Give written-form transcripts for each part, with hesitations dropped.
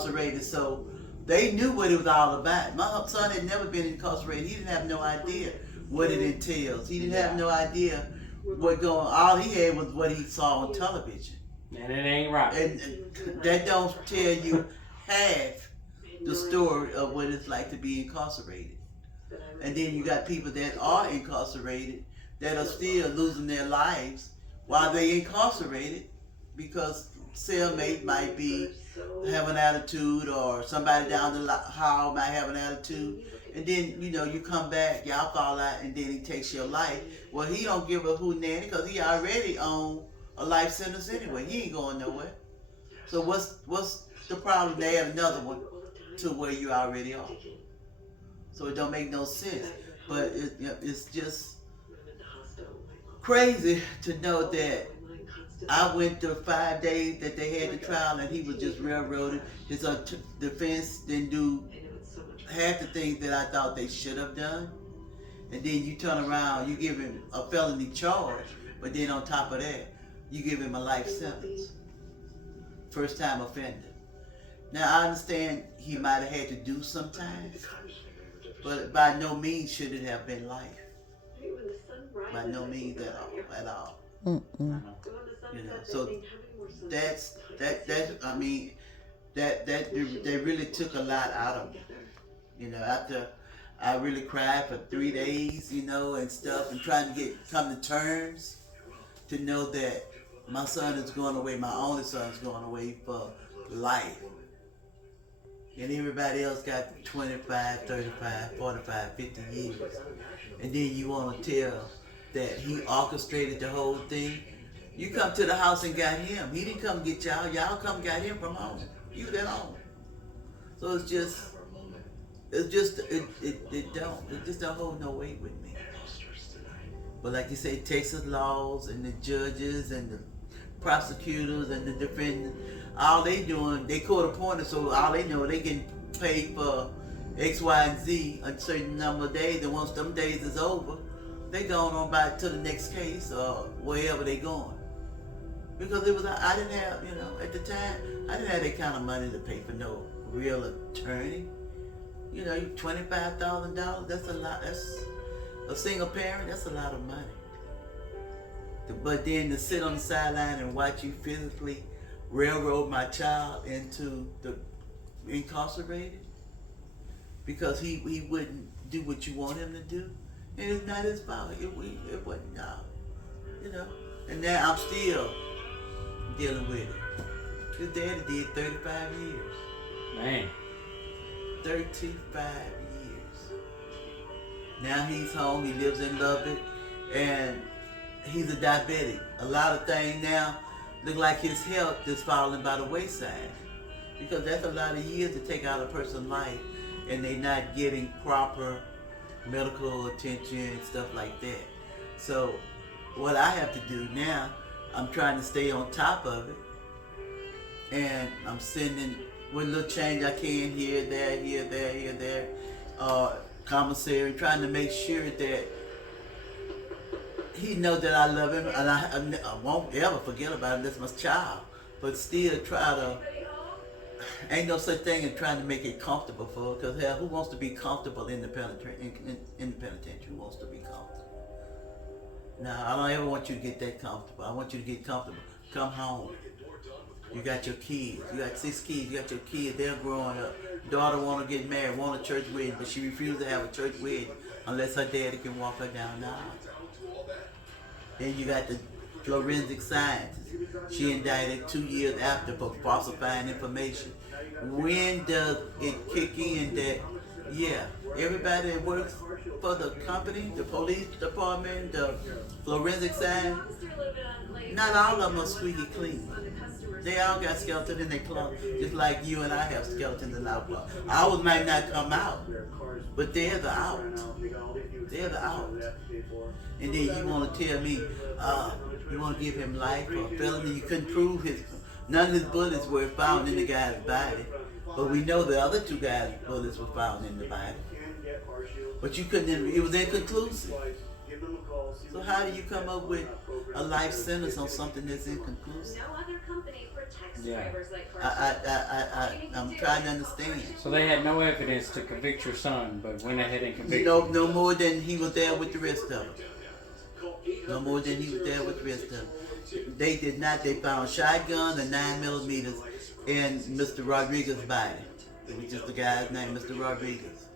incarcerated, so they knew what it was all about. My son had never been incarcerated. He didn't have no idea what it entails. He didn't have no idea what going. All he had was what he saw on television. And it ain't right. And that don't tell you half the story of what it's like to be incarcerated. And then you got people that are incarcerated that are still losing their lives while they incarcerated because cellmate might be have an attitude, or somebody down the hall might have an attitude, and then you come back, y'all fall out, and then he takes your life. Well, he don't give a who nanny because he already on a life sentence anyway. He ain't going nowhere. So what's the problem to add another one to where you already are? So it don't make no sense. But it's just crazy to know that I went through 5 days that they had the trial, and he was just railroaded. His defense didn't do half the things that I thought they should have done. And then you turn around, you give him a felony charge, but then on top of that, you give him a life sentence. First time offender. Now I understand he might have had to do some time, but by no means should it have been life. By no means at all. Mm-mm. So that's I mean that they really took a lot out of me. After I really cried for 3 days, and stuff, and trying to come to terms to know that my son is going away, my only son is going away for life. And everybody else got 25, 35, 45, 50 years. And then you want to tell that he orchestrated the whole thing. You come to the house and got him. He didn't come get y'all. Y'all come and got him from home. You got home. So it just don't hold no weight with me. But like you say, Texas laws and the judges and the prosecutors and the defendants, all they doing, they court appointed, so all they know, they getting paid for X, Y, and Z a certain number of days, and once them days is over, they going on back to the next case or wherever they going. Because I didn't have, at the time, I didn't have that kind of money to pay for no real attorney. $25,000, that's a lot. That's a single parent, that's a lot of money. But then to sit on the sideline and watch you physically railroad my child into the incarcerated because he wouldn't do what you want him to do, and it's not his fault. It wasn't y'all, And now I'm still dealing with it. His daddy did 35 years. Man. 35 years. Now he's home, he lives in Lubbock, and he's a diabetic. A lot of things now look like his health is falling by the wayside. Because that's a lot of years to take out a person's life, and they're not getting proper medical attention and stuff like that. So what I have to do now, I'm trying to stay on top of it, and I'm sending with a little change I can here, there, commissary, trying to make sure that he knows that I love him, and I won't ever forget about him. That's my child. But still try to, ain't no such thing as trying to make it comfortable for her, because hell, who wants to be comfortable in the penitentiary? Who wants to be comfortable? Now, I don't ever want you to get that comfortable. I want you to get comfortable. Come home. You got your kids. You got 6 kids. You got your kids. They're growing up. Daughter want to get married, want a church wedding, but she refused to have a church wedding unless her daddy can walk her down the aisle. Then you got the forensic scientist. She indicted 2 years after for falsifying information. When does it kick in that, yeah, everybody that works for the company, the police department, the forensic science, not all of them are squeaky clean. They all got skeletons in their closet, just like you and I have skeletons in our closet. Ours might not come out, but they're the out. They're the out. And then you want to tell me, you want to give him life for a felony? You couldn't prove none of his bullets were found in the guy's body. But we know the other 2 guys' bullets were found in the body. But you couldn't, it was inconclusive. So how do you come up with a life sentence on something that's inconclusive? Yeah. I'm trying to understand. So they had no evidence to convict your son, but went ahead and convicted him. No more than he was there with the rest of them. No more than he was there with the rest of them. They did not. They found shotguns and 9mm in Mr. Rodriguez's body, which is the guy's name, Mr. Rodriguez.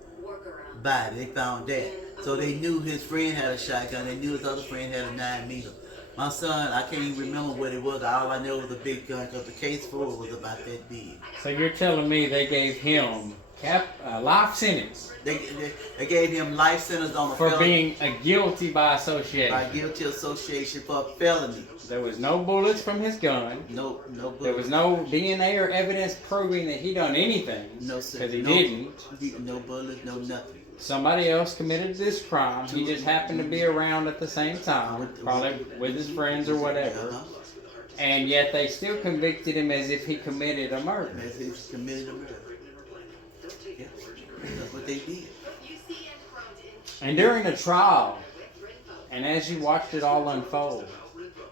Body. They found that. So they knew his friend had a shotgun. They knew his other friend had a 9mm. My son, I can't even remember what it was. All I know was a big gun because the case for it was about that big. So you're telling me they gave him life sentence They gave him life sentence on a for felony, being a guilty by association. by guilty association for a felony. There was no bullets from his gun. No bullet. There was no DNA or evidence proving that he done anything. No, sir. Because he No. didn't. No bullets, no nothing. Somebody else committed this crime. He just happened to be around at the same time, probably with his friends or whatever. Uh-huh. And yet they still convicted him as if he committed a murder. As he committed a murder. Yeah, that's what they did. And during the trial, and as you watched it all unfold,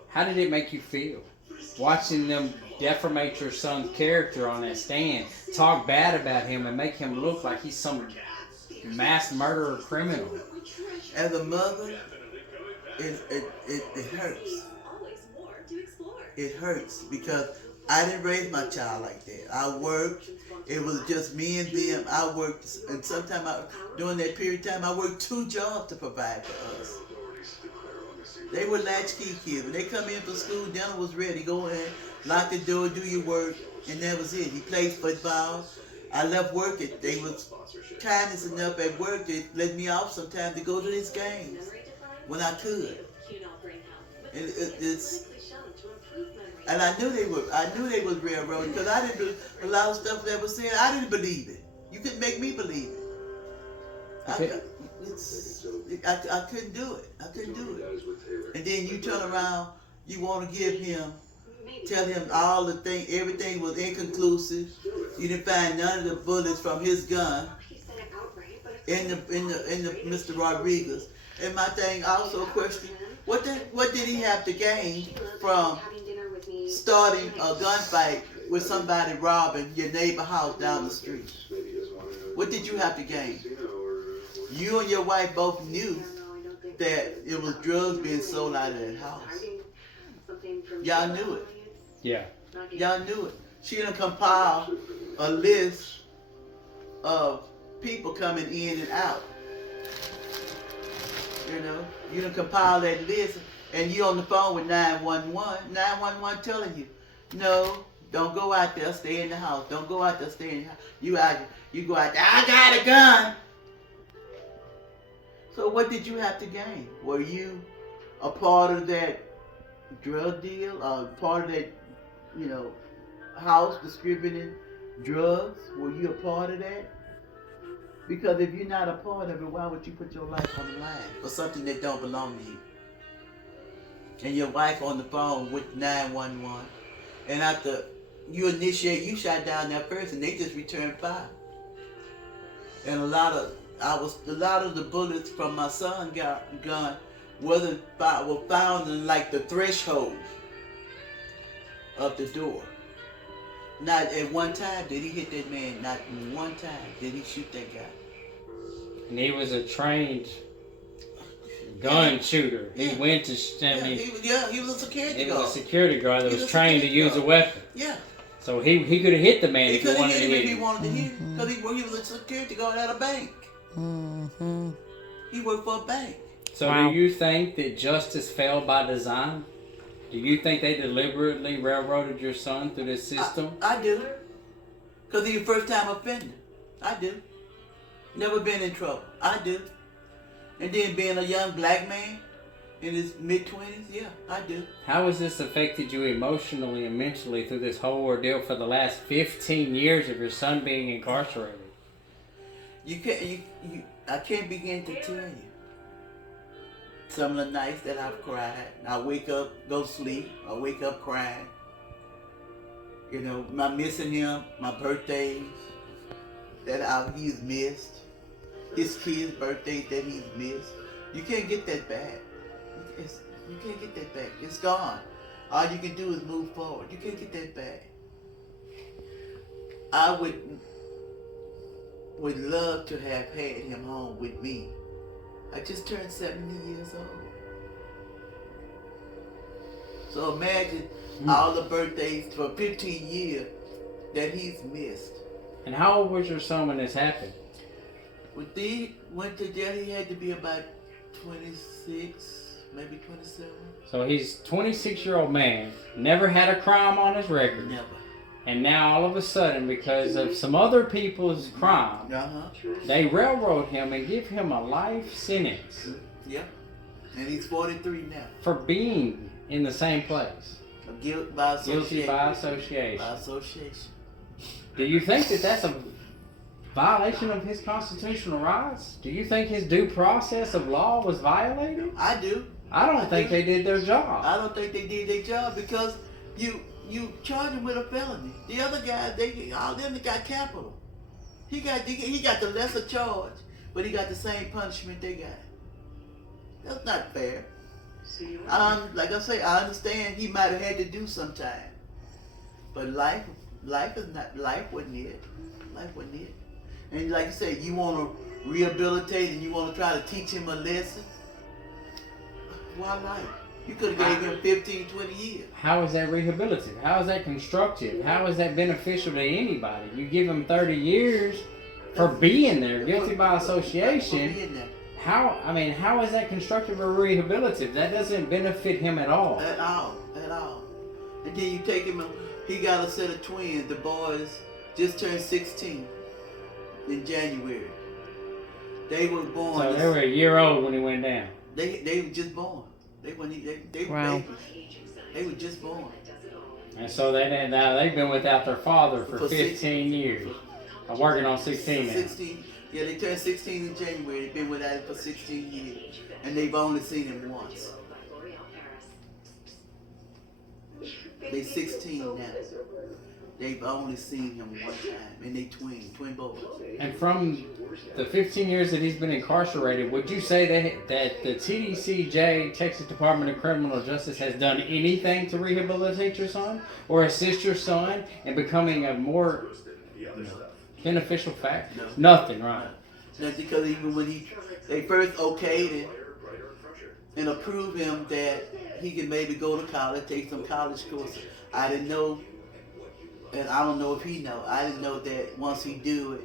how did it make you feel? Watching them defamate your son's character on that stand, talk bad about him, and make him look like he's some mass murderer criminal. As a mother, it hurts. It hurts because I didn't raise my child like that. I worked. It was just me and them. I worked, and sometimes during that period of time, I worked 2 jobs to provide for us. They were latchkey kids. When they come in from school, dinner was ready. Go in, lock the door, do your work, and that was it. He played football. I left work. They was kindness enough at work to let me off sometimes to go to these games when I could. And I knew they was railroading because I didn't do a lot of stuff that was said. I didn't believe it. You couldn't make me believe it. I couldn't do it. I couldn't do it. And then you turn around, you want to tell him all the thing, everything was inconclusive. You didn't find none of the bullets from his gun in the Mr. Rodriguez. And my thing also question, what did he have to gain from starting a gunfight with somebody robbing your neighbor house down the street? What did you have to gain? You and your wife both knew that it was drugs being sold out of that house. Y'all knew it. Yeah. Y'all knew it. She done compiled a list of people coming in and out. You know, you done compile that list, and you on the phone with 911. 911 telling you, no, don't go out there, stay in the house. Don't go out there, stay in the house. You go out there, I got a gun. So what did you have to gain? Were you a part of that drug deal, or part of that, house distributing drugs? Were you a part of that? Because if you're not a part of it, why would you put your life on the line for something that don't belong to you? And your wife on the phone with 911, and after you shot down that person, they just returned fire. And a lot of the bullets from my son's gun were found in like the threshold of the door. Not at one time did he hit that man. Not one time did he shoot that guy. And he was a trained gun shooter. He went to. He was a security guard. He was a security guard that was trained to use a guard. weapon. Yeah. So he could have hit the man He if he could have wanted to hit him hit if he him. wanted to hit him, because he was a security guard at a bank. Mm-hmm. He worked for a bank. So Wow. do you think that justice failed by design? Do you think they deliberately railroaded your son through this system? I do. Because he's a first-time offender. I do. Never been in trouble. I do. And then being a young black man in his mid-20s, yeah, I do. How has this affected you emotionally and mentally through this whole ordeal for the last 15 years of your son being incarcerated? I can't begin to tell you. Some of the nights that I've cried, I wake up, go to sleep, I wake up crying. My missing him, my birthdays that he's missed, his kids' birthdays that he's missed. You can't get that back. You can't get that back. It's gone. All you can do is move forward. You can't get that back. I would love to have had him home with me. I just turned 70 years old. So imagine all the birthdays for 15 years that he's missed. And how old was your son when this happened? When he went to jail, he had to be about 26, maybe 27. So he's a 26-year-old man, never had a crime on his record. Never. And now all of a sudden, because of some other people's crime, they railroad him and give him a life sentence. Yep. And he's 43 now. For being in the same place. Guilty by association. Guilty by association. By association. Do you think that that's a violation of his constitutional rights? Do you think his due process of law was violated? I do. I don't think they did their job. I don't think they did their job because you charge him with a felony. The other guys, all them got capital. He got the lesser charge, but he got the same punishment they got. That's not fair. Like I say, I understand he might have had to do some time, but life wasn't it. Life wasn't it. And like you say, you want to rehabilitate and you want to try to teach him a lesson. Why life? You could have gave him 15, 20 years. How is that rehabilitative? How is that constructive? How is that beneficial to anybody? You give him 30 years for being there, guilty by association. How is that constructive or rehabilitative? That doesn't benefit him at all. At all. And then you take him, he got a set of twins. The boys just turned 16 in January. They were born. So they were a year old when he went down. They were just born. They were wow. babies. They were just born. And so they've been without their father for 15 years. I'm working on 16 now. 16. Yeah, they turned 16 in January. They've been without him for 16 years. And they've only seen him once. They're 16 now. They've only seen him one time. And they twin boys. And from the 15 years that he's been incarcerated, would you say that the TDCJ, Texas Department of Criminal Justice, has done anything to rehabilitate your son? Or assist your son in becoming a more beneficial factor? No. Nothing, right? That's because even when they first okayed it and approved him that he could maybe go to college, take some college courses. I didn't know, and I don't know if he know. I didn't know that once he did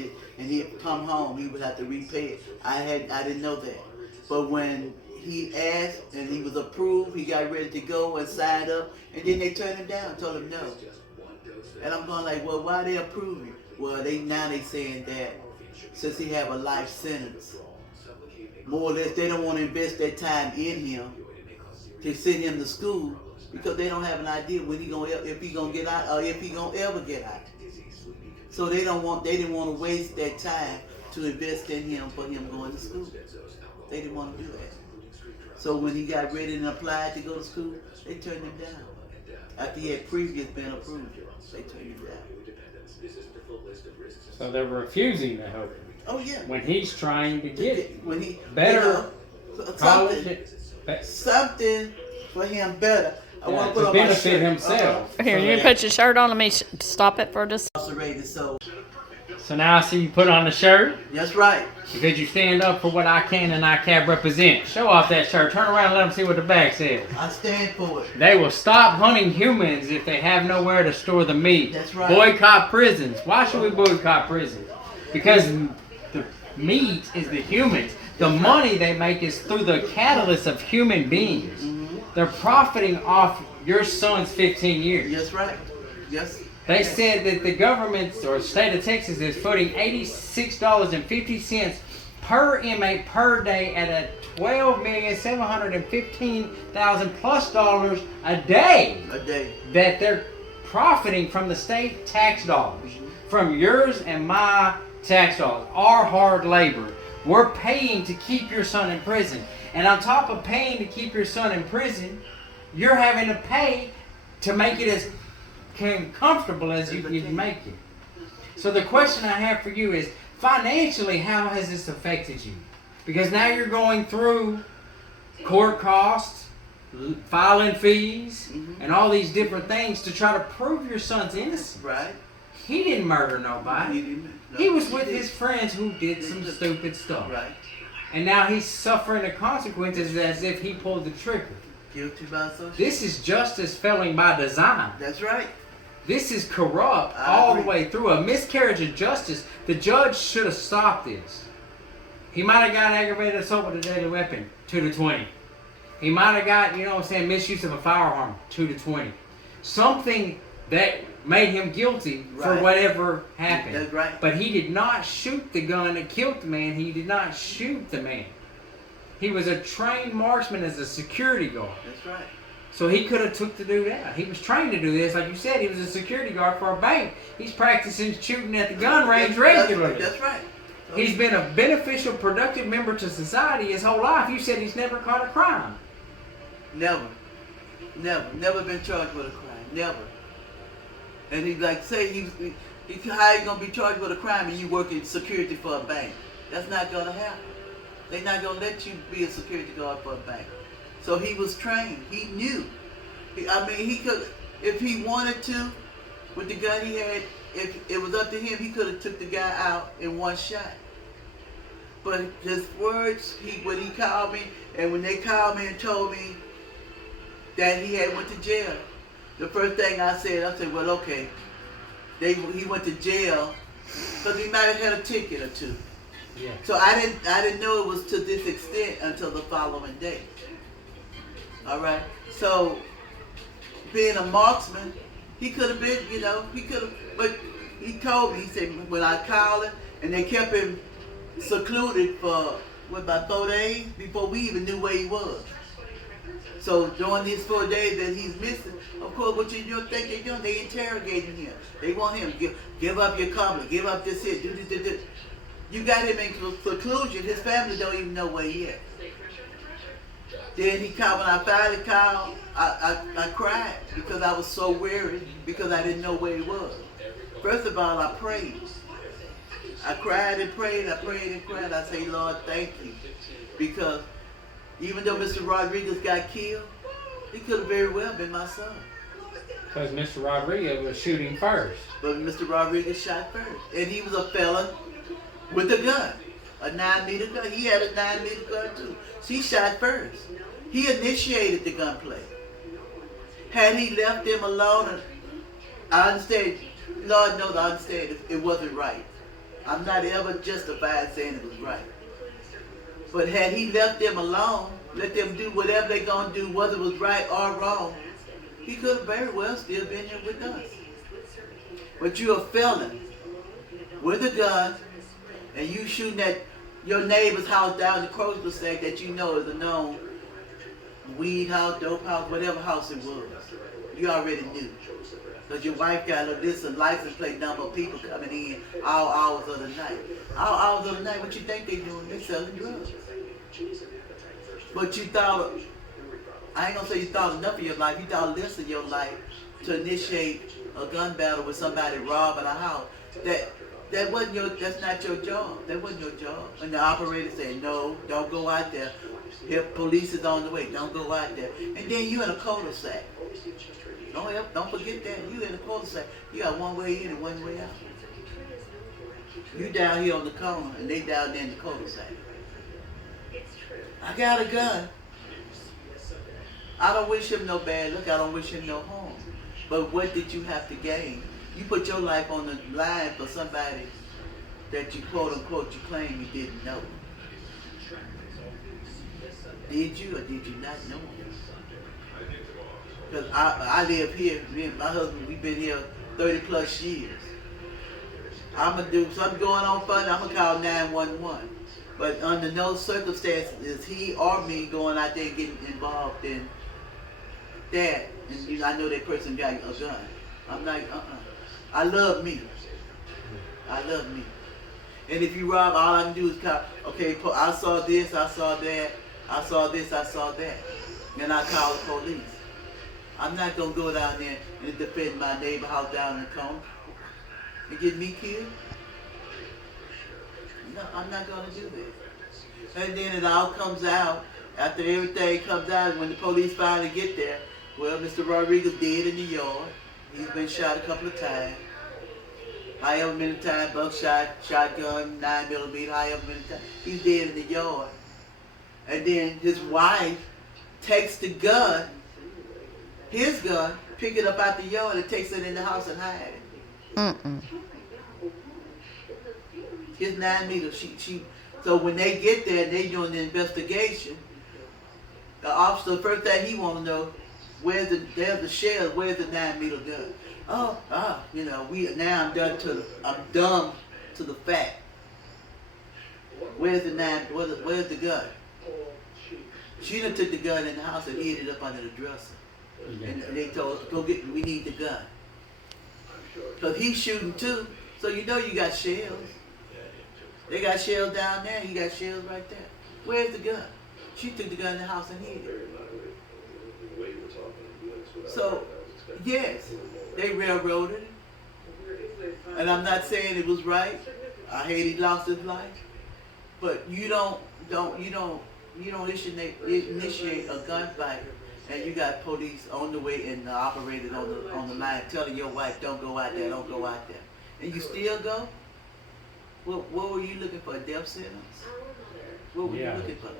it, and he'd come home, he would have to repay it. I didn't know that. But when he asked and he was approved, he got ready to go and signed up, and then they turned him down, told him no. And I'm going like, well, why they approve you? Well, they saying that since he have a life sentence, more or less they don't want to invest their time in him to send him to school because they don't have an idea when if he gonna get out or if he gonna ever get out. So they didn't want to waste their time to invest in him for him going to school. They didn't want to do that. So when he got ready and applied to go to school, they turned him down. After he had previously been approved, they turned him down. So they're refusing to help him. Oh yeah. When he's trying to get better college, something for him better. I want to put to on benefit my himself. Here, you put your shirt on. Let me stop it for just. So now I see you put on the shirt. That's right. Because you stand up for what I.C.A.N and I.C.A.N represent. Show off that shirt. Turn around and let them see what the back says. I stand for it. They will stop hunting humans if they have nowhere to store the meat. That's right. Boycott prisons. Why should we boycott prisons? Because the meat is the humans. The money they make is through the catalyst of human beings. Mm-hmm. They're profiting off your son's 15 years. That's right. Yes. They said that the government or state of Texas is putting $86.50 per inmate per day at a $12,715,000 plus a day. A day. That they're profiting from the state tax dollars, from yours and my tax dollars, our hard labor. We're paying to keep your son in prison. And on top of paying to keep your son in prison, you're having to pay to make it as comfortable as you can make it. So the question I have for you is, financially, how has this affected you? Because now you're going through court costs, filing fees, and all these different things to try to prove your son's innocent. Right. He didn't murder nobody. He was with his friends who did some stupid stuff. Right. And now he's suffering the consequences as if he pulled the trigger. Guilty by association. This is justice failing by design. That's right. This is corrupt I all agree. the way through. A miscarriage of justice. The judge should have stopped this. He might have got aggravated assault with a deadly weapon, 2 to 20. He might have got, misuse of a firearm, 2 to 20. Something that made him guilty for Right. whatever happened. That's right. But he did not shoot the gun that killed the man. He did not shoot the man. He was a trained marksman as a security guard. That's right. So he could have took the dude out. He was trained to do this. Like you said, he was a security guard for a bank. He's practicing shooting at the gun range regularly. That's right. He's been a beneficial, productive member to society his whole life. You said he's never caught a crime. Never been charged with a crime. Never. And he how you gonna be charged with a crime and you working security for a bank? That's not gonna happen. They're not gonna let you be a security guard for a bank. So he was trained. He knew. He could, if he wanted to, with the gun he had. If it was up to him, he could have took the guy out in one shot. But his words, when he called me, and when they called me and told me that he had went to jail, the first thing I said, well, okay. He went to jail because he might have had a ticket or two. Yeah. So I didn't know it was to this extent until the following day. All right. So being a marksman, he could have been, but he told me, he said, when I called him, and they kept him secluded for, about 4 days before we even knew where he was. So during these 4 days that he's missing, of course, what you think they're doing, they interrogating him. They want him to give up your company, give up this here, do this. You got him in seclusion. His family don't even know where he is. Then he called. When I finally called, I cried because I was so worried because I didn't know where he was. First of all, I prayed. I cried and prayed. I prayed and cried. I say, Lord, thank you, because even though Mr. Rodriguez got killed, he could have very well been my son. Because Mr. Rodriguez was shooting first. But Mr. Rodriguez shot first, and he was a felon with a gun, a 9mm gun. He had a 9mm gun too. So he shot first. He initiated the gunplay. Had he left them alone, I understand. Lord knows I understand it wasn't right. I'm not ever justified saying it was right. But had he left them alone, let them do whatever they're going to do, whether it was right or wrong, he could have very well still been here with us. But you're a felon with a gun, and you shooting at your neighbor's house down the Crosby Stack that you know is a known weed house, dope house, whatever house it was. You already knew. Because your wife got a list of license plate number of people coming in all hours of the night. All hours of the night, what you think they doing? They selling drugs. But you thought, I ain't gonna say you thought enough of your life, you thought less of your life to initiate a gun battle with somebody robbing a house. That wasn't that's not your job. That wasn't your job. And the operator said, no, don't go out there. Here, police is on the way, don't go out there. And then you in a cul-de-sac. Don't forget that. You in a cul-de-sac. You got one way in and one way out. You down here on the corner and they down there in the cul-de-sac. I got a gun. I don't wish him no bad look. I don't wish him no harm. But what did you have to gain? You put your life on the line for somebody that you quote unquote you claim you didn't know. Did you or did you not know him? Because I live here, me and my husband, we've been here 30 plus years. I'm going to do something going on funny, I'm going to call 911. But under no circumstances is he or me going out there and getting involved in that. And I know that person got a gun. I'm like, I love me. I love me. And if you rob, all I can do is call, okay, I saw this, I saw that, I saw this, I saw that. And I call the police. I'm not going to go down there and defend my neighbor house down in the corner and get me killed. No, I'm not going to do that. And then it all comes out. After everything comes out, when the police finally get there, well, Mr. Rodriguez dead in the yard. He's been shot a couple of times. However many times, buckshot, shotgun, 9mm, however many times. He's dead in the yard. And then his wife takes the gun, his gun, pick it up out the yard and takes it in the house and hide it. Mm-mm. His 9mm. So when they get there and they doing the investigation, the officer, the first thing he want to know, there's the shell, where's the 9mm gun? Now I'm dumb to the fact. Where's the gun? She done took the gun in the house and hid it up under the dresser. And they told us, we need the gun. Because he's shooting too, so you know you got shells. They got shells down there, he got shells right there. Where's the gun? She took the gun in the house and hid it. So, yes, they railroaded it. And I'm not saying it was right. I hate he lost his life. But you don't initiate a gunfight and you got police on the way and operated on the line telling your wife, don't go out there, don't go out there. And you still go? What were you looking for, a death sentence? What were you looking for?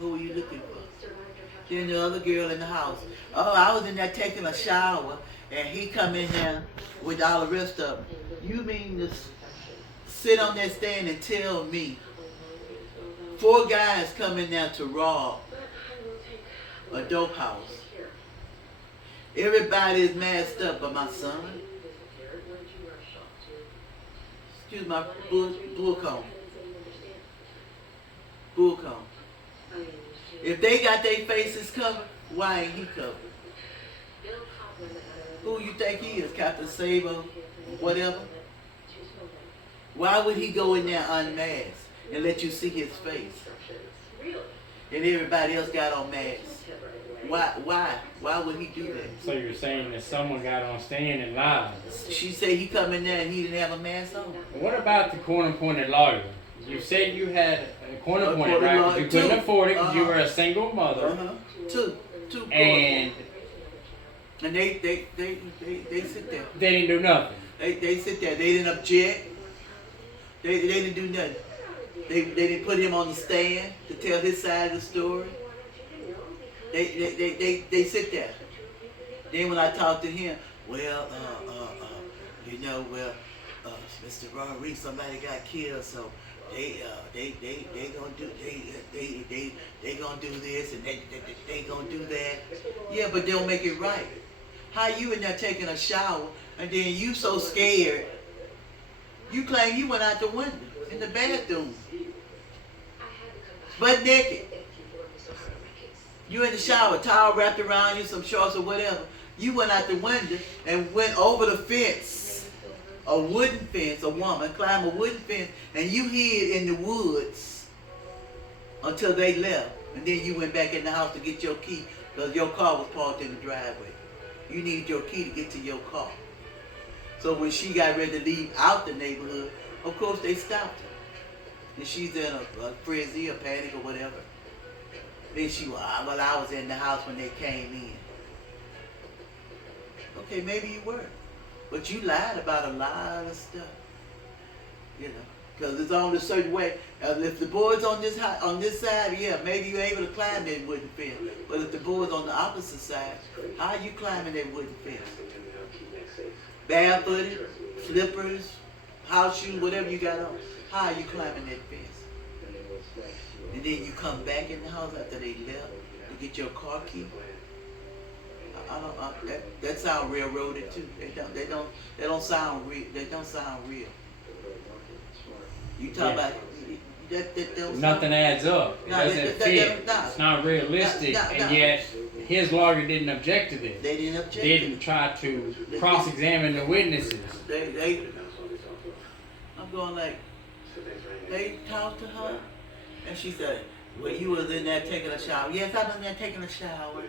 What were you looking for? Then the other girl in the house. Oh, I was in there taking a shower and he come in there with all the rest of them. You mean to sit on that stand and tell me 4 guys come in there to rob a dope house? Everybody is masked up but my son. Excuse my bull cone. Bull cone. If they got their faces covered, why ain't he covered? Who you think he is, Captain Saber, whatever? Why would he go in there unmasked and let you see his face? And everybody else got on masks. Why would he do that? So you're saying that someone got on stand and lied? She said he come in there and he didn't have a mask on. What about the corner-pointed lawyer? You said you had a corner-pointed, right? Because you couldn't afford it because you were a single mother. Two. And they sit there. They didn't do nothing. They sit there. They didn't object. They didn't do nothing. They didn't put him on the stand to tell his side of the story. They sit there. Then when I talk to him, Mr. Rodriguez, somebody got killed, so they gonna do this and they gonna do that. Yeah, but they'll make it right. How you in there taking a shower and then you so scared, you claim you went out the window in the bathroom, butt naked. You in the shower, towel wrapped around you, some shorts or whatever. You went out the window and went over the fence, a wooden fence, a woman climbed a wooden fence, and you hid in the woods until they left. And then you went back in the house to get your key because your car was parked in the driveway. You needed your key to get to your car. So when she got ready to leave out the neighborhood, of course they stopped her. And she's in a frenzy, a panic or whatever. Then she was, I was in the house when they came in. Okay, maybe you were. But you lied about a lot of stuff. You know, because it's on a certain way. If the board's on this side, yeah, maybe you're able to climb that wooden fence. But if the board's on the opposite side, how are you climbing that wooden fence? Barefooted, slippers, house shoes, whatever you got on. How are you climbing that fence? And then you come back in the house after they left to get your car key. That sound railroaded too. They don't sound real. They don't sound real. You talk about that nothing adds up. It doesn't fit. It's not realistic, and yet his lawyer didn't object to this. They didn't object. Didn't try to cross-examine the witnesses. I'm going like, they talked to her, and she said, well, you was in there taking a shower. Yes, I was in there taking a shower.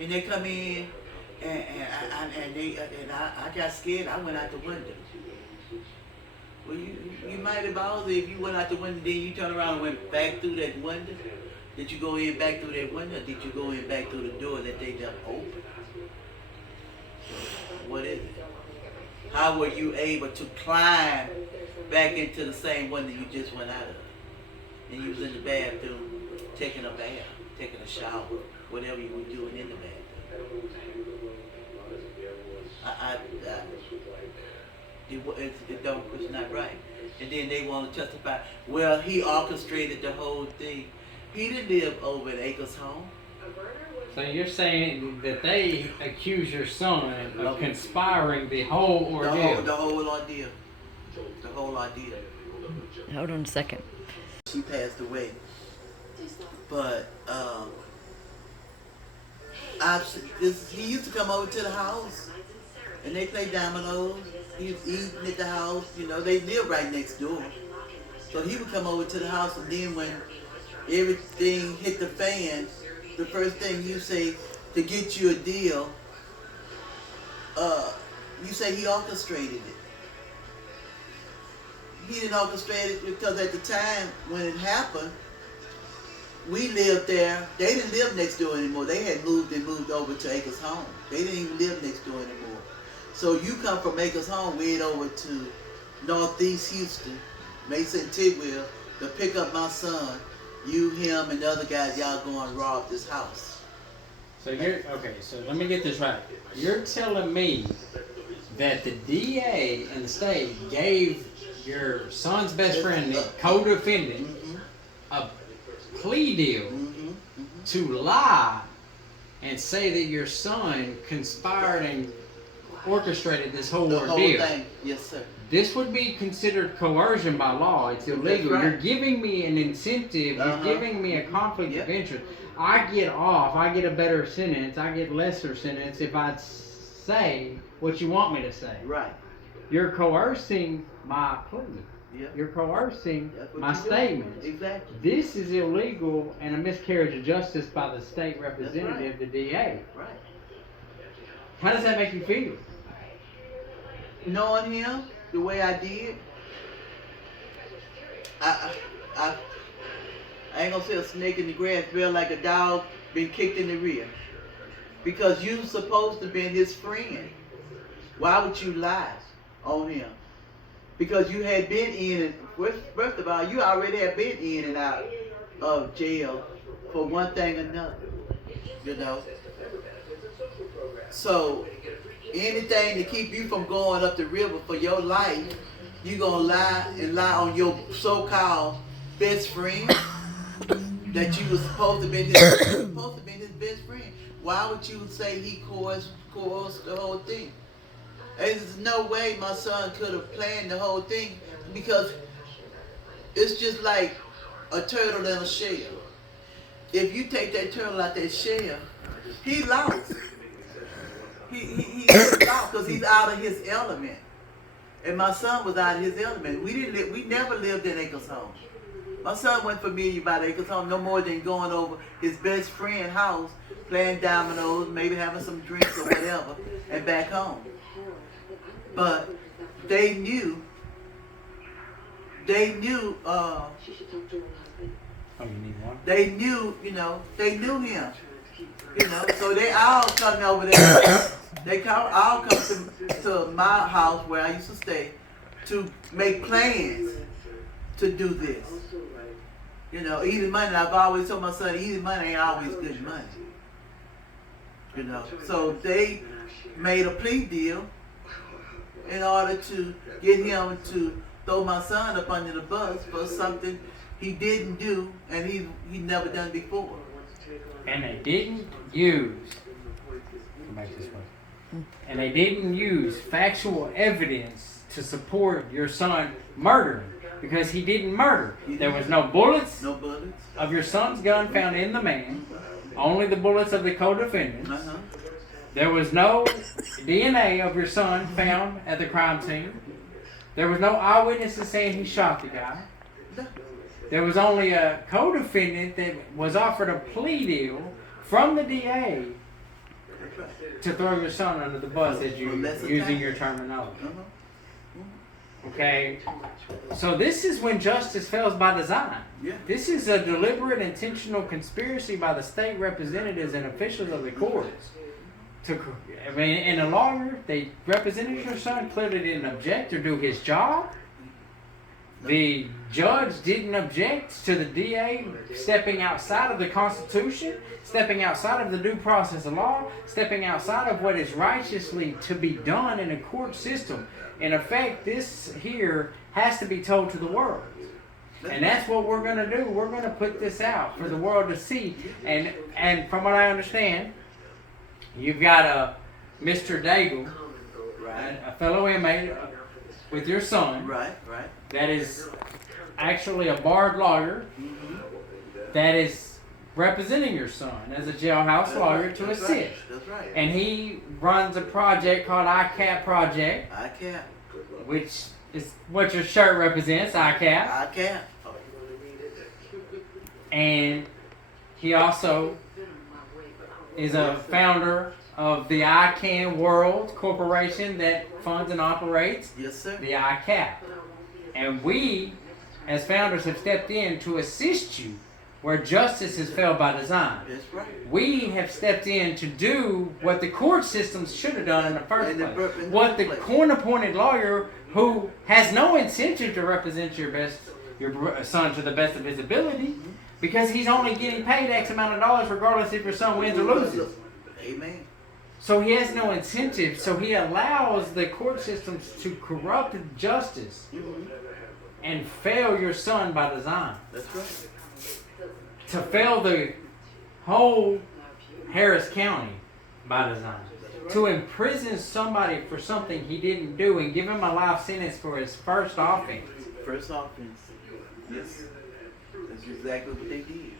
And they come in, and I got scared. I went out the window. Well, you might have also, if you went out the window, then you turn around and went back through that window. Did you go in back through that window, or did you go in back through the door that they just opened? What is it? How were you able to climb back into the same window you just went out of? And you was in the bathroom, taking a bath, taking a shower, whatever you were doing in the bathroom. It's not right. And then they want to justify, well, he orchestrated the whole thing. He didn't live over at Acres home. So you're saying that they accuse your son of conspiring the whole ordeal? The whole ordeal. The whole ordeal. Hold on a second. She passed away. But he used to come over to the house and they play dominoes. He was eating at the house. You know, they live right next door. So he would come over to the house, and then when everything hit the fan, the first thing you say to get you a deal, you say he orchestrated it. He didn't orchestrate it because at the time when it happened, we lived there. They didn't live next door anymore. They had moved over to Acres home. They didn't even live next door anymore. So you come from Acres home way over to Northeast Houston, Mason Tidwell, to pick up my son. You, him, and the other guys, y'all going to rob this house. So so let me get this right. You're telling me that the DA and the state gave your son's best friend, the co-defendant, a plea deal to lie and say that your son conspired and orchestrated this whole ordeal. The whole thing, yes, sir. This would be considered coercion by law. It's illegal. Right. You're giving me an incentive. You're giving me a conflict of interest. I get off. I get a better sentence. I get lesser sentence if I say what you want me to say. Right. You're coercing my plea. Yep. You're coercing my statements. Exactly. This is illegal and a miscarriage of justice by the state representative, the DA. Right. How does that make you feel? Knowing him the way I did, I ain't gonna say a snake in the grass felt like a dog been kicked in the rear. Because you supposed to be his friend. Why would you lie on him? Because you had been in, first of all, you already had been in and out of jail for one thing or another. You know? So, anything to keep you from going up the river for your life, you gonna lie on your so-called best friend that you was supposed to be his best friend. Why would you say he coerced the whole thing? There's no way my son could have planned the whole thing, because it's just like a turtle in a shell. If you take that turtle out that shell, he lost. He lost because he's out of his element. And my son was out of his element. We never lived in Acres home. My son wasn't familiar about Acres home no more than going over his best friend's house, playing dominoes, maybe having some drinks or whatever, and back home. But they knew, they knew him. You know, so they all come over there. They all come to my house where I used to stay to make plans to do this. You know, eating money. I've always told my son, eating money ain't always good money. You know, so they made a plea deal in order to get him to throw my son up under the bus for something he didn't do and he never done before. And they didn't use, and they didn't use factual evidence to support your son murdering, because he didn't murder. There was no bullets of your son's gun found in the man, only the bullets of the co-defendants. There was no DNA of your son found at the crime scene. There was no eyewitnesses saying he shot the guy. There was only a co-defendant that was offered a plea deal from the DA to throw your son under the bus, as you using your terminology. Okay? So this is when justice fails by design. Yeah. This is a deliberate, intentional conspiracy by the state representatives and officials of the courts. And a lawyer, they represented your son, clearly didn't object or do his job. The judge didn't object to the DA stepping outside of the Constitution, stepping outside of the due process of law, stepping outside of what is righteously to be done in a court system. In effect, this here has to be told to the world. And that's what we're going to do. We're going to put this out for the world to see. And from what I understand, you've got a Mr. Daigle, right, a fellow inmate with your son. Right. That is actually a barred lawyer that is representing your son as a jailhouse lawyer to assist. Right. That's right. And he runs a project called I.C.A.N project, I.C.A.N. which is what your shirt represents, I.C.A.N. I.C.A.N. And he also is a founder of the I.C.A.N World Corporation that funds and operates Yes, sir. the I.C.A.N. And we, as founders, have stepped in to assist you where justice has failed by design. That's right. We have stepped in to do what the court systems should have done in the first place. What the court-appointed lawyer who has no incentive to represent your son to the best of his ability, because he's only getting paid X amount of dollars regardless if your son wins or loses. Amen. So he has no incentive. So he allows the court systems to corrupt justice and fail your son by design. That's right. To fail the whole Harris County by design. To imprison somebody for something he didn't do and give him a life sentence for his first offense. First offense. Yes. That's exactly what they did.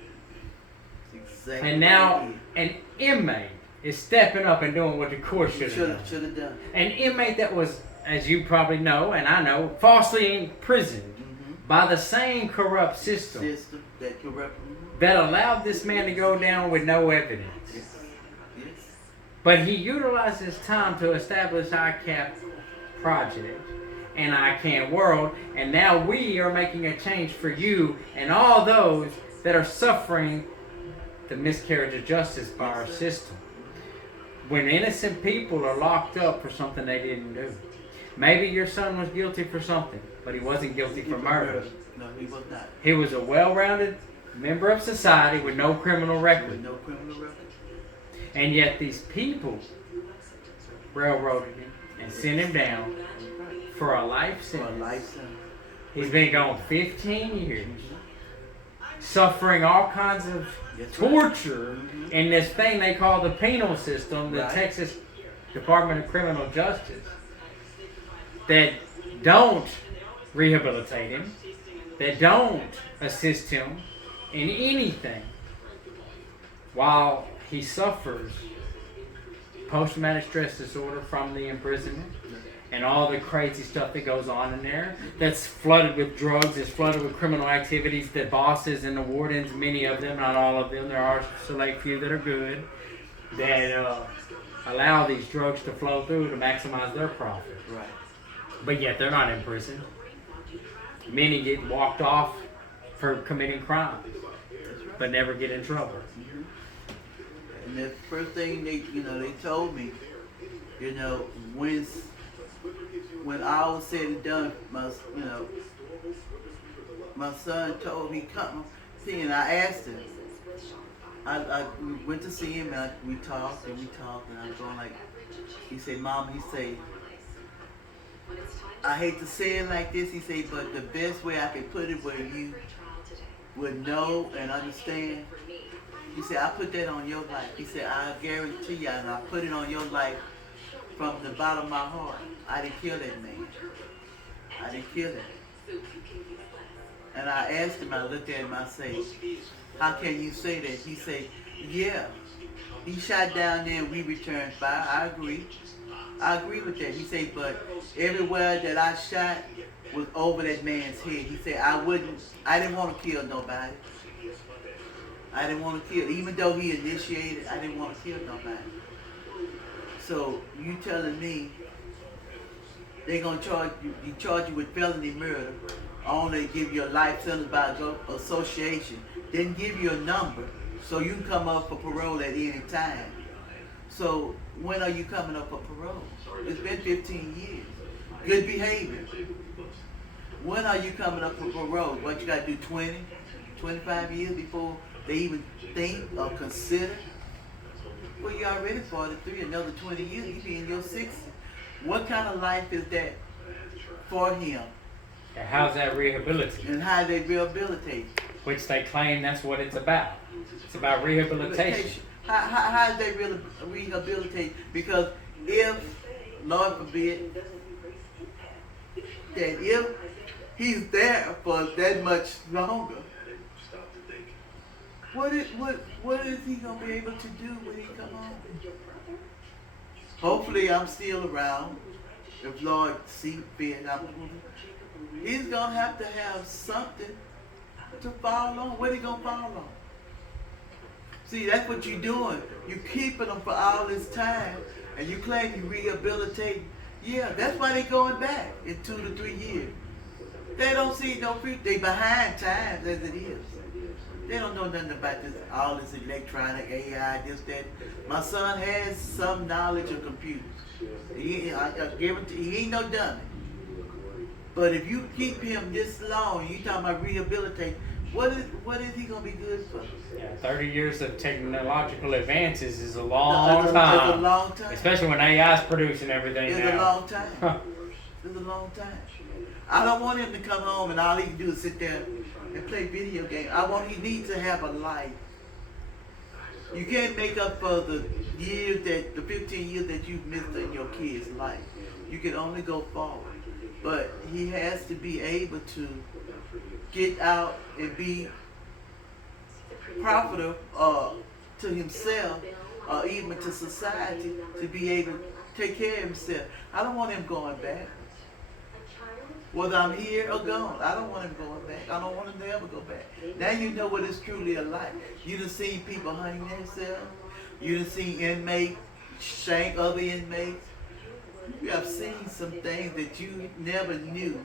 Exactly. And now an inmate is stepping up and doing what the court should have done. An inmate that was, as you probably know, and I know, falsely imprisoned by the same corrupt system that allowed this man to go down with no evidence. Yes. But he utilized his time to establish I.C.A.N project and I.C.A.N World, and now we are making a change for you and all those that are suffering the miscarriage of justice by our system. When innocent people are locked up for something they didn't do. Maybe your son was guilty for something, but he wasn't guilty for murder. No, he was not. He was a well-rounded member of society with no criminal record. With no criminal record. And yet these people railroaded him and sent him down for a life sentence. For a life sentence. He's been gone 15 years, suffering all kinds of torture in this thing they call the penal system, the Texas Department of Criminal Justice, that don't rehabilitate him, that don't assist him in anything while he suffers post-traumatic stress disorder from the imprisonment and all the crazy stuff that goes on in there, that's flooded with drugs, it's flooded with criminal activities, the bosses and the wardens, many of them, not all of them, there are a select few that are good, that allow these drugs to flow through to maximize their profit. Right. But yet they're not in prison. Many get walked off for committing crimes, but never get in trouble. And the first thing they told me, when all was said and done, my son told me, come see, and I asked him. I went to see him and we talked and I was going like, he said, Mom, he said, I hate to say it like this, he said, but the best way I can put it where you would know and understand, he said, I put that on your life. He said, I guarantee you, and I put it on your life from the bottom of my heart. I didn't kill that man. I didn't kill him. And I asked him, I looked at him, I said, how can you say that? He said, yeah. He shot down there and we returned fire. I agree. I agree with that. He said, but everywhere that I shot was over that man's head. He said, I didn't want to kill nobody. I didn't want to kill. Even though he initiated, I didn't want to kill nobody. So you telling me They're gonna charge you with felony murder. Only give you a life sentence by association. Then give you a number so you can come up for parole at any time. So when are you coming up for parole? It's been 15 years. Good behavior. When are you coming up for parole? What, you gotta do 20, 25 years before they even think or consider? Well, you're already 43, another 20 years, you be in your 60s. What kind of life is that for him? And how's that rehabilitated? And how they rehabilitate? Which they claim that's what it's about. It's about rehabilitation. How they rehabilitate? Because if, Lord forbid, that if he's there for that much longer, what is he gonna be able to do when he come home? Hopefully, I'm still around. If Lord see fit, he's gonna have to have something to fall on. What he gonna fall on? See, that's what you're doing. You keeping them for all this time, and you claim you rehabilitate. Yeah, that's why they going back in 2 to 3 years. They don't see no future. They behind times as it is. They don't know nothing about this, all this electronic AI, this, that. My son has some knowledge of computers. I guarantee he ain't no dummy. But if you keep him this long, you talking about rehabilitate, what is he gonna be good for? Yeah, 30 years of technological advances is a long It's time. a long time. Especially when AI's producing everything It's now. a long time. It's a long time. I don't want him to come home and all he can do is sit there and play video games. He needs to have a life. You can't make up for the 15 years that you've missed in your kid's life. You can only go forward. But he has to be able to get out and be profitable to himself or even to society to be able to take care of himself. I don't want him going back. Whether I'm here or gone, I don't want him going back. I don't want him to ever go back. Now you know what it's truly like. You done seen people hang themselves. You done seen inmates shank other inmates. You have seen some things that you never knew.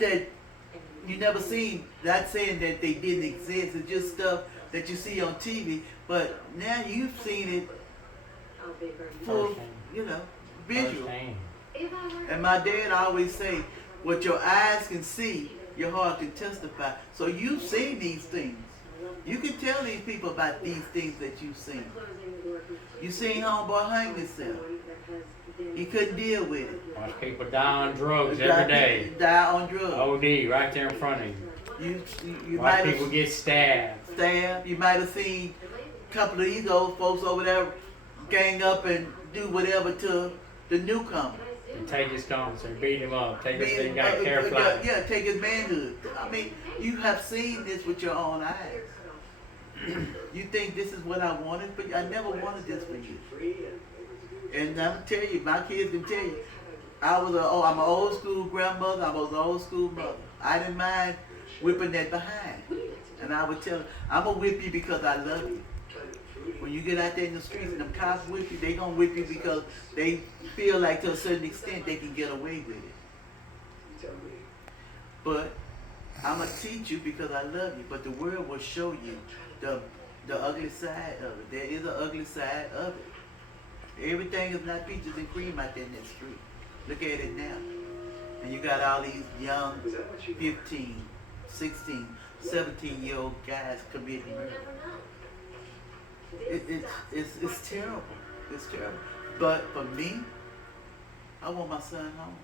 That you never seen. Not saying that they didn't exist. It's just stuff that you see on TV. But now you've seen it full, visual. And my dad always say, what your eyes can see, your heart can testify. So you've seen these things. You can tell these people about these things that you've seen. You seen homeboy hang himself. He couldn't deal with it. Watch people die on drugs every day. Die on drugs. OD right there in front of you. You Watch might people get stabbed. You might have seen a couple of these old folks over there gang up and do whatever to the newcomer. And take his concert, beat him up, take his thing, got hair flat. Yeah, take his manhood. I mean, you have seen this with your own eyes. You think this is what I wanted, but I never wanted this for you. And I'm tell you, my kids can tell you, I'm an old school grandmother. I was an old school mother. I didn't mind whipping that behind, and I would tell them, I'm gonna whip you because I love you. When you get out there in the streets and them cops whip you, they gonna whip you because they feel like to a certain extent they can get away with it. But I'm gonna teach you because I love you. But the world will show you the ugly side of it. There is an ugly side of it. Everything is not peaches and cream out there in that street. Look at it now. And you got all these young 15, 16, 17-year-old guys committing murder. It's terrible. It's terrible. But for me, I want my son home.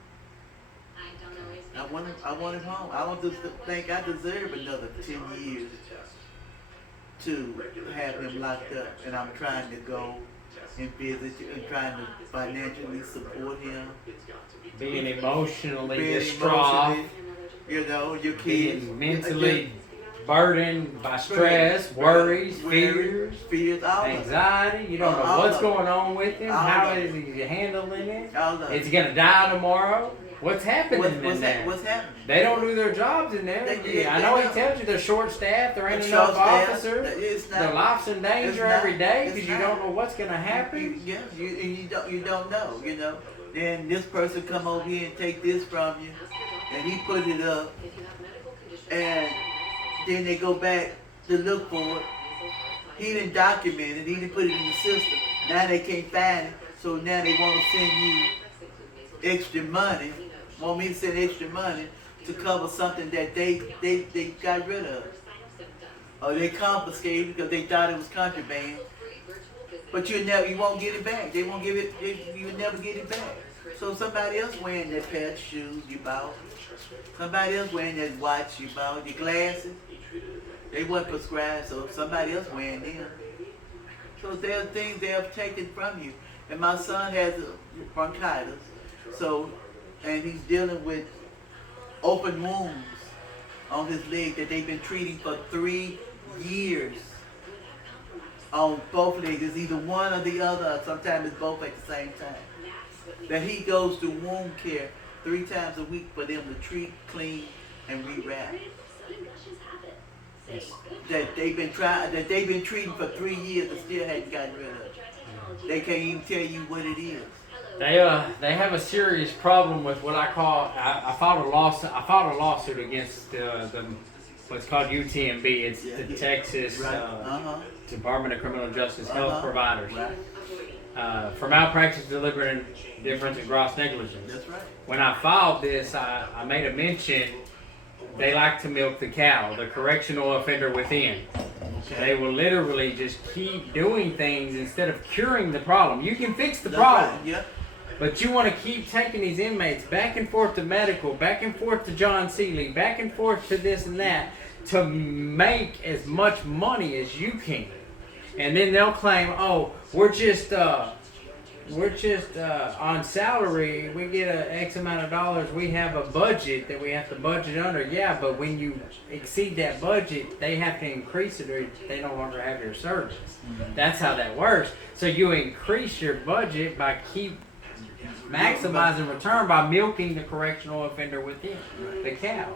I want him home. I don't just think I deserve another 10 years to have him locked up. And I'm trying to go and visit and trying to financially support him. Being emotionally distraught. Your kids. Being mentally burdened by stress, worries, fears, anxiety. You don't know what's going on with him. How is he handling it? Is he going to die tomorrow? What's happening in there? What's happening? They don't do their jobs in there. I know he tells you they're short-staffed. There ain't enough officers. Their life's in danger every day because you don't know what's going to happen. You don't know. then this person come over here and take this from you, and he put it up, and then they go back to look for it. He didn't document it, he didn't put it in the system. Now they can't find it, so now they want to send you extra money, want me to send extra money to cover something that they got rid of. Or they confiscated because they thought it was contraband. But you won't get it back. They won't give it, you will never get it back. So somebody else wearing that pair of shoes you bought, somebody else wearing that watch you bought, your glasses, they weren't prescribed, so somebody else wearing them. So there are things they have taken from you. And my son has bronchitis, and he's dealing with open wounds on his leg that they've been treating for 3 years. On both legs, it's either one or the other, or sometimes it's both at the same time. That he goes to wound care 3 times a week for them to treat, clean, and rewrap. That they've been treating for 3 years and still hadn't gotten rid of it. They can't even tell you what it is. They have a serious problem with what I call. I filed a lawsuit against the what's called UTMB. It's the Texas Department of Criminal Justice Health Providers for malpractice, deliberate indifference, and gross negligence. That's right. When I filed this, I made a mention. They like to milk the cow, the correctional offender within. Okay. They will literally just keep doing things instead of curing the problem. You can fix the problem. Right. Yeah. But you want to keep taking these inmates back and forth to medical, back and forth to John Seeley, back and forth to this and that, to make as much money as you can. And then they'll claim, oh, we're just on salary, we get a X amount of dollars, we have a budget that we have to budget under. Yeah, but when you exceed that budget, they have to increase it or they no longer have your service. Mm-hmm. That's how that works. So you increase your budget by keep maximizing return by milking the correctional offender within, the cow.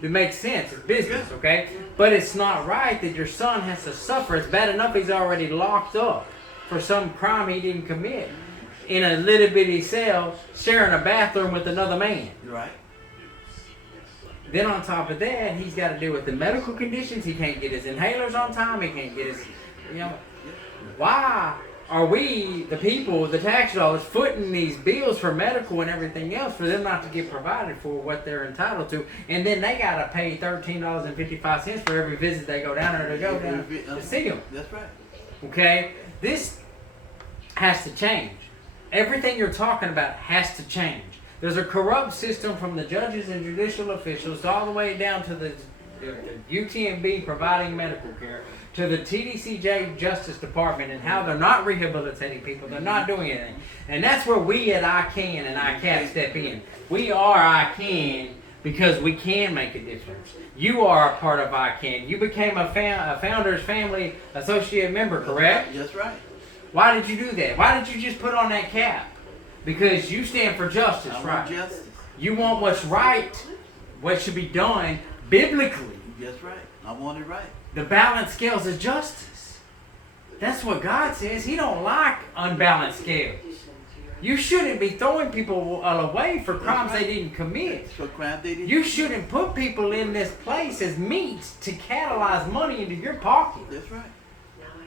It makes sense. It's business, okay? But it's not right that your son has to suffer. It's bad enough he's already locked up for some crime he didn't commit in a little bitty cell sharing a bathroom with another man. Right. Then on top of that, he's got to deal with the medical conditions. He can't get his inhalers on time. He can't get his, why are we, the people, the tax dollars, footing these bills for medical and everything else for them not to get provided for what they're entitled to? And then they got to pay $13.55 for every visit they go down there to see them. That's right. Okay? This has to change. Everything you're talking about has to change. There's a corrupt system from the judges and judicial officials all the way down to the UTMB providing medical care, to the TDCJ Justice Department and how they're not rehabilitating people, they're not doing anything. And that's where we at I.C.A.N and I.C.A.P step in. We are I.C.A.N because we can make a difference. You are a part of I.C.A.N. You became a Founders Family Associate member, correct? That's right. Why did you do that? Why did you just put on that cap? Because you stand for justice, I right? want justice. You want what's right, what should be done biblically. That's right. I want it right. The balanced scales of justice. That's what God says. He don't like unbalanced scales. You shouldn't be throwing people away for crimes they didn't commit. For crime they didn't. You shouldn't put people in this place as meats to catalyze money into your pocket. That's right.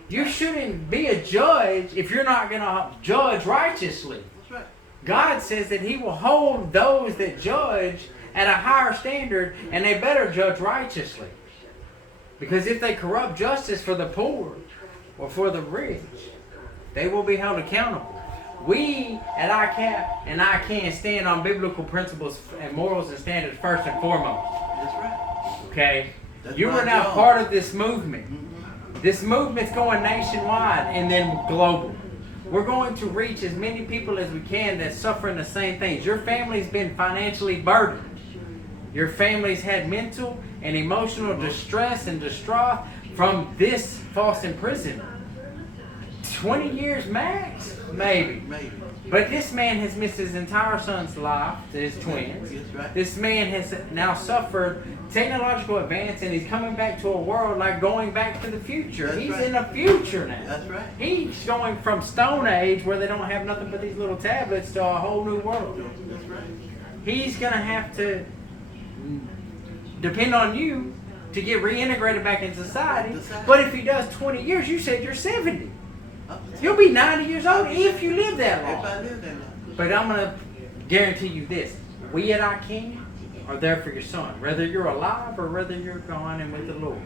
You shouldn't be a judge if you're not going to judge righteously. That's right. God says that He will hold those that judge at a higher standard, and they better judge righteously. Because if they corrupt justice for the poor or for the rich, they will be held accountable. We at I.C.A.P and I.C.A.N stand on biblical principles and morals and standards first and foremost. That's right. Okay? That's You are now part of this movement. This movement's going nationwide and then global. We're going to reach as many people as we can that's suffering the same things. Your family's been financially burdened. Your family's had mental and emotional distress and distraught from this false imprisonment. 20 years max, maybe. Maybe. But this man has missed his entire son's life, his twins. That's right. This man has now suffered technological advance, and he's coming back to a world like going back to the future. That's He's right. in the future now. That's right. He's going from Stone Age, where they don't have nothing but these little tablets, to a whole new world. That's right. He's going to have to depend on you to get reintegrated back in society. But if he does 20 years, you said you're 70. You'll be 90 years old if you live that If long. I live that long. But I'm going to guarantee you this. We at I.C.A.N are there for your son. Whether you're alive or whether you're gone and with the Lord.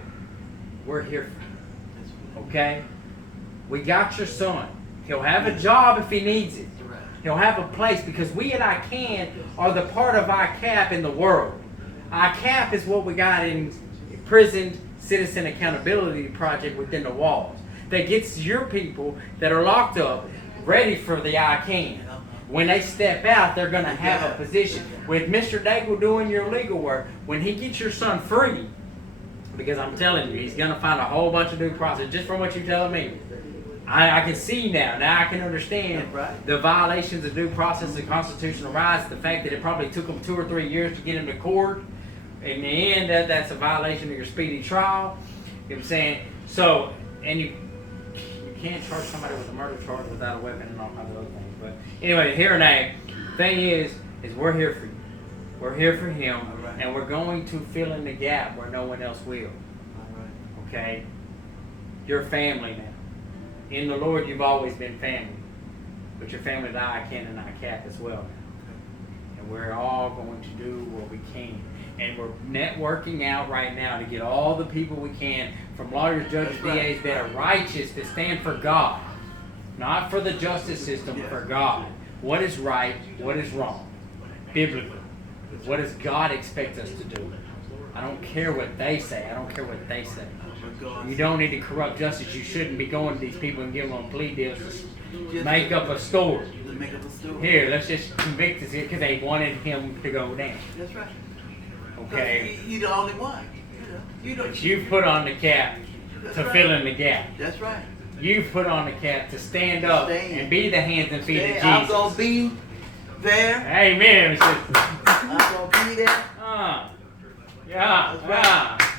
We're here for you. Okay? We got your son. He'll have a job if he needs it. He'll have a place, because we at I.C.A.N are the part of I.C.A.P in the world. I.C.A.P is what we got in Prison Citizen Accountability Project within the walls. That gets your people that are locked up ready for the I.C.A.N. When they step out, they're going to have a position. With Mr. Daigle doing your legal work, when he gets your son free, because I'm telling you, he's going to find a whole bunch of due process, just from what you're telling me. I can see now. Now I can understand the violations of due process and constitutional rights, the fact that it probably took them 2 or 3 years to get him to court. In the end, that's a violation of your speedy trial. You know what I'm saying? So, and you can't charge somebody with a murder charge without a weapon and all kinds of other things. But anyway, here and now, thing is we're here for you. We're here for him, and we're going to fill in the gap where no one else will. Okay? You're family now. In the Lord, you've always been family. But you're family to I.C.A.N and I.C.A.P as well now. And we're all going to do what we can. And we're networking out right now to get all the people we can, from lawyers, judges, DAs, that are righteous, that stand for God. Not for the justice system, for God. What is right, what is wrong, biblically. What does God expect us to do? I don't care what they say. I don't care what they say. You don't need to corrupt justice. You shouldn't be going to these people and giving them plea deals to make up a story. Here, let's just convict us here because they wanted him to go down. That's right. Okay. You're the only one. But you've put on the cap to fill in the gap. That's right. You've put on the cap to stand up and be the hands and feet of Jesus. I'm going to be there. Amen. I'm going to be there. Yeah.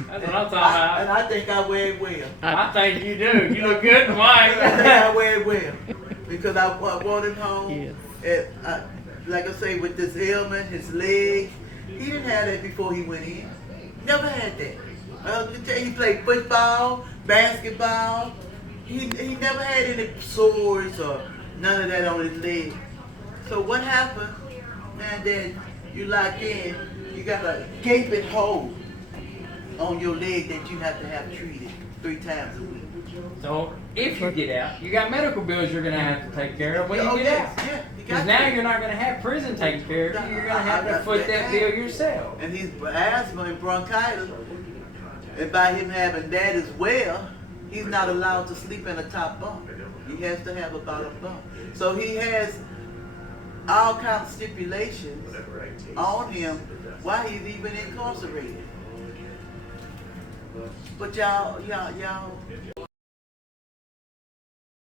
That's what I'm talking about. And I think I wear it well. I think you do. You look good in white. I think I wear it well. Because I brought him home. And like I say, with this ailment, his leg, he didn't have that before he went in. Never had that. He played football, basketball. He never had any sores or none of that on his leg. So what happened? Man, then you lock in, you got a gaping hole on your leg that you have to have treated 3 times a week. So if you get out, you got medical bills you're going to have to take care of when you get out. Yeah, because now you're not going to have prison taking care of you. You're going to have to foot that bill yourself. And he's asthma and bronchitis. And by him having that as well, he's not allowed to sleep in a top bunk. He has to have a bottom bunk. So he has all kinds of stipulations on him while he's even incarcerated. But y'all